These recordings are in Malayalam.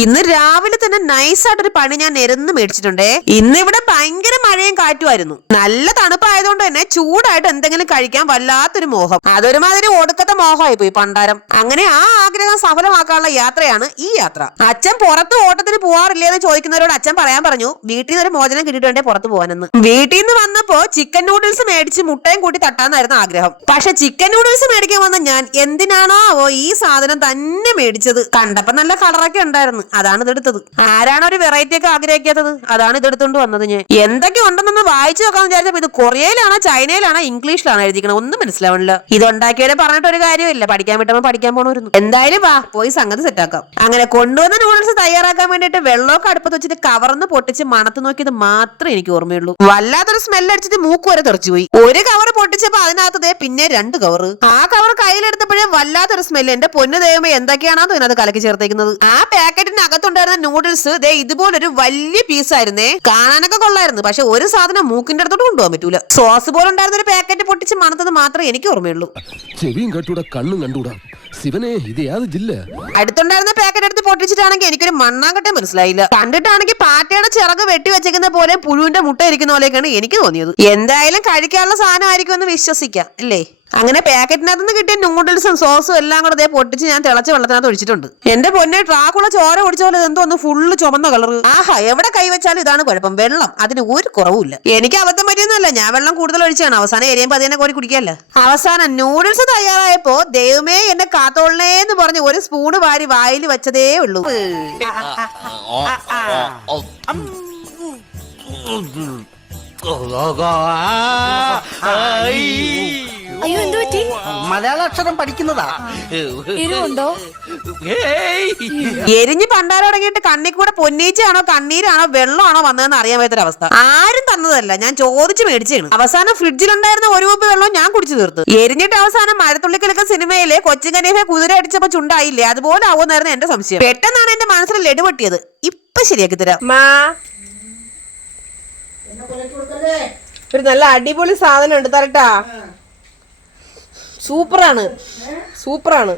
ഇന്ന് രാവിലെ തന്നെ നൈസായിട്ടൊരു പണി ഞാൻ നിരന്ന് മേടിച്ചിട്ടുണ്ടേ. ഇന്ന് ഇവിടെ ഭയങ്കര മഴയും കാറ്റുമായിരുന്നു. നല്ല തണുപ്പായതുകൊണ്ട് തന്നെ ചൂടായിട്ട് എന്തെങ്കിലും കഴിക്കാൻ വല്ലാത്തൊരു മോഹം. അതൊരുമാതിരി ഒടുക്കത്തെ മോഹമായി പോയി പണ്ടാരം. അങ്ങനെ ആ ആഗ്രഹം സഫലമാക്കാനുള്ള യാത്രയാണ് ഈ യാത്ര. അച്ഛൻ പുറത്ത് ഓട്ടത്തിന് പോവാറില്ലേന്ന് ചോദിക്കുന്നവരോട് അച്ഛൻ പറയാൻ പറഞ്ഞു വീട്ടിൽ നിന്ന് ഒരു മോചനം കിട്ടിയിട്ടുണ്ടേ പുറത്ത് പോകാനെന്ന്. വീട്ടിൽ നിന്ന് വന്നപ്പോ ചിക്കൻ നൂഡിൽസ് മേടിച്ച് മുട്ടയും കൂട്ടി തട്ടാന്നായിരുന്നു ആഗ്രഹം. പക്ഷെ ചിക്കൻ നൂഡിൽസ് മേടിക്കാൻ വന്ന ഞാൻ എന്തിനാണോ ഈ സാധനം തന്നെ മേടിച്ചത്. കണ്ടപ്പോ നല്ല കളറൊക്കെ ഉണ്ടായിരുന്നു, അതാണ് ഇതെടുത്തത്. ആരാണ് ഒരു വെറൈറ്റി ഒക്കെ ആഗ്രഹിക്കാത്തത്? അതാണ് ഇതെടുത്തോണ്ട് വന്നത്. ഞാൻ എന്തൊക്കെ ഉണ്ടെന്നൊന്ന് വായിച്ചു നോക്കാന്ന് വിചാരിച്ചപ്പോ ഇത് കൊറിയയിലാണോ ചൈനയിലാണോ ഇംഗ്ലീഷിലാണോ എഴുതിക്കണം, ഒന്നും മനസ്സിലാവണില്ല. ഇതുണ്ടാക്കിയവരെ പറഞ്ഞിട്ട് ഒരു കാര്യമില്ല, പഠിക്കാൻ വിട്ടപ്പോ പഠിക്കാൻ പോണമായിരുന്നു. എന്തായാലും വാ പോയി സംഗതി സെറ്റാക്കാം. അങ്ങനെ കൊണ്ടുവന്ന നൂഡിൽസ് തയ്യാറാക്കാൻ വേണ്ടിയിട്ട് വെള്ളമൊക്കെ അടുപ്പത്ത് വെച്ചിട്ട് കവർന്ന് പൊട്ടിച്ച് മണത്ത് നോക്കിയത് മാത്രമേ എനിക്ക് ഓർമ്മയുള്ളൂ. വല്ലാത്തൊരു സ്മെല്ല് അടിച്ചിട്ട് മൂക്ക് വരെ തെറിച്ചുപോയി. ഒരു കവർ പൊട്ടിച്ചപ്പോ അതിനകത്ത് പിന്നെ 2 കവറ്. ആ കവർ കയ്യിലെടുത്തപ്പോഴേ വല്ലാത്തൊരു സ്മെല്ല്. എന്റെ പൊന്നു ദൈവമേ, എന്തൊക്കെയാണോ ഇതിനകത്ത് കലക്കി ചേർത്തേക്കുന്നത്. ആ പാക്കറ്റിന് അകത്തുണ്ടായിരുന്ന നൂഡിൽസ് ഇതുപോലൊരു വലിയ പീസായിരുന്നേ. കാണാനൊക്കെ കൊള്ളായിരുന്നു, പക്ഷെ ഒരു സാധനം മൂക്കിന്റെ അടുത്തോട്ട് കൊണ്ടുപോകാൻ പറ്റൂല. സോസ് പോലെ ഉണ്ടായിരുന്ന ഒരു പാക്കറ്റ് പൊട്ടിച്ച് മണത്തത് മാത്രമേ എനിക്ക് ഓർമ്മയുള്ളൂ. ചെവിയും കണ്ടൂടാ കണ്ണും കണ്ടൂടാ. ശിവനെ, ഇത് യാത് ജില്ല. അടുത്തുണ്ടായിരുന്ന പാക്കറ്റ് എടുത്ത് പൊട്ടിച്ചിട്ടാണെങ്കിൽ എനിക്കൊരു മണ്ണാങ്കട്ടെ മനസ്സിലായില്ല. കണ്ടിട്ടാണെങ്കിൽ പാറ്റയുടെ ചിറക് വെട്ടി വെച്ചേക്കുന്ന പോലെ പുഴുവിന്റെ മുട്ട ഇരിക്കുന്ന പോലെയൊക്കെയാണ് എനിക്ക് തോന്നിയത്. എന്തായാലും കഴിക്കാനുള്ള സാധനം ആയിരിക്കും എന്ന് വിശ്വസിക്കാം, അല്ലേ? അങ്ങനെ പാക്കറ്റിനകത്ത് നിന്ന് കിട്ടിയ നൂഡിൽസും സോസും എല്ലാം കൂടെ പൊട്ടിച്ച് ഞാൻ തിളച്ച വെള്ളത്തിനകത്ത് ഒഴിച്ചിട്ടുണ്ട്. എന്റെ പൊന്നെ, ട്രാക്കുള്ള ചോര ഒടിച്ച പോലെ എന്തോന്ന് ഫുള്ള് ചുമന്ന കളറ്. ആഹാ, എവിടെ കൈവച്ചാലും ഇതാണ് കുഴപ്പം, വെള്ളം അതിന് ഒരു കുറവുമില്ല. എനിക്ക് അബദ്ധം പറ്റിയൊന്നുമല്ല, ഞാൻ വെള്ളം കൂടുതൽ ഒഴിച്ചാണ്. അവസാനം എരിയുമ്പോ അതിനെ കോരി കുടിക്കല്ല. അവസാനം നൂഡിൽസ് തയ്യാറായപ്പോ ദൈവമേ എന്നെ കാത്തോളേന്ന് പറഞ്ഞ് ഒരു സ്പൂണ് വാരി വായിൽ വെച്ചതേ ഉള്ളൂ. അയ്യോ, എന്ത് പറ്റി? മലയാളാക്ഷരം പഠിക്കുന്നതാ. എരിവുണ്ടോ? എരിഞ്ഞ് പണ്ടാരടങ്ങിയിട്ട് കണ്ണിൽ കൂടെ പൊന്നീച്ചാണോ കണ്ണീരാണോ വെള്ളമാണോ വന്നതെന്ന് അറിയാൻ പറ്റാത്തൊരവസ്ഥ. ആരും തന്നതല്ല, ഞാൻ ചോദിച്ചു മേടിച്ചാണ്. അവസാനം ഫ്രിഡ്ജിലുണ്ടായിരുന്ന ഒരു കുപ്പി വെള്ളം ഞാൻ കുടിച്ചു തീർത്തു. എരിഞ്ഞിട്ട് അവസാനം മഴത്തുള്ളിക്കലൊക്കെ സിനിമയിലെ കൊച്ചിൻ കനീഫെ കുതിര അടിച്ചപ്പോ ചുണ്ടായില്ലേ, അതുപോലെ ആവുമെന്നായിരുന്നു എന്റെ സംശയം. പെട്ടെന്നാണ് എന്റെ മനസ്സിൽ ലഡു പൊട്ടിയത്. ഇപ്പൊ ശരിയാക്കി തരാം. ഒരു നല്ല അടിപൊളി സാധനം ഉണ്ട്, തരട്ടാ. സൂപ്പറാണ്, സൂപ്പറാണ്.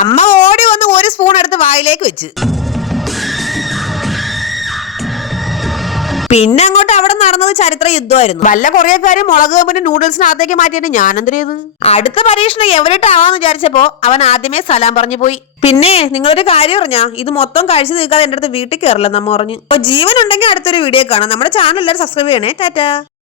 അമ്മ ഓടി വന്ന് ഒരു സ്പൂൺ എടുത്ത് വായിലേക്ക് വെച്ച്. പിന്നെ അങ്ങോട്ട് അവിടെ നടന്നത് ചരിത്ര യുദ്ധമായിരുന്നു. വല്ല കൊറിയക്കാരും മുളക് കമ്പിന്റെ നൂഡിൽസിനകത്തേക്ക് മാറ്റിയിട്ട് ഞാൻ എന്ത് ചെയ്തു? അടുത്ത പരീക്ഷണം എവരിട്ടാവാന്ന് വിചാരിച്ചപ്പോ അവൻ ആദ്യമേ സലാം പറഞ്ഞു പോയി. പിന്നെ നിങ്ങളൊരു കാര്യം പറഞ്ഞാ, ഇത് മൊത്തം കഴിച്ചു നിൽക്കാതെ എന്റെ അടുത്ത് വീട്ടിൽ കയറില്ല നമ്മ പറഞ്ഞു. അപ്പൊ ജീവൻ ഉണ്ടെങ്കിൽ അടുത്തൊരു വീഡിയോ കാണാം. നമ്മുടെ ചാനൽ എല്ലാവരും സബ്സ്ക്രൈബ് ചെയ്യണേ. ടാറ്റാ.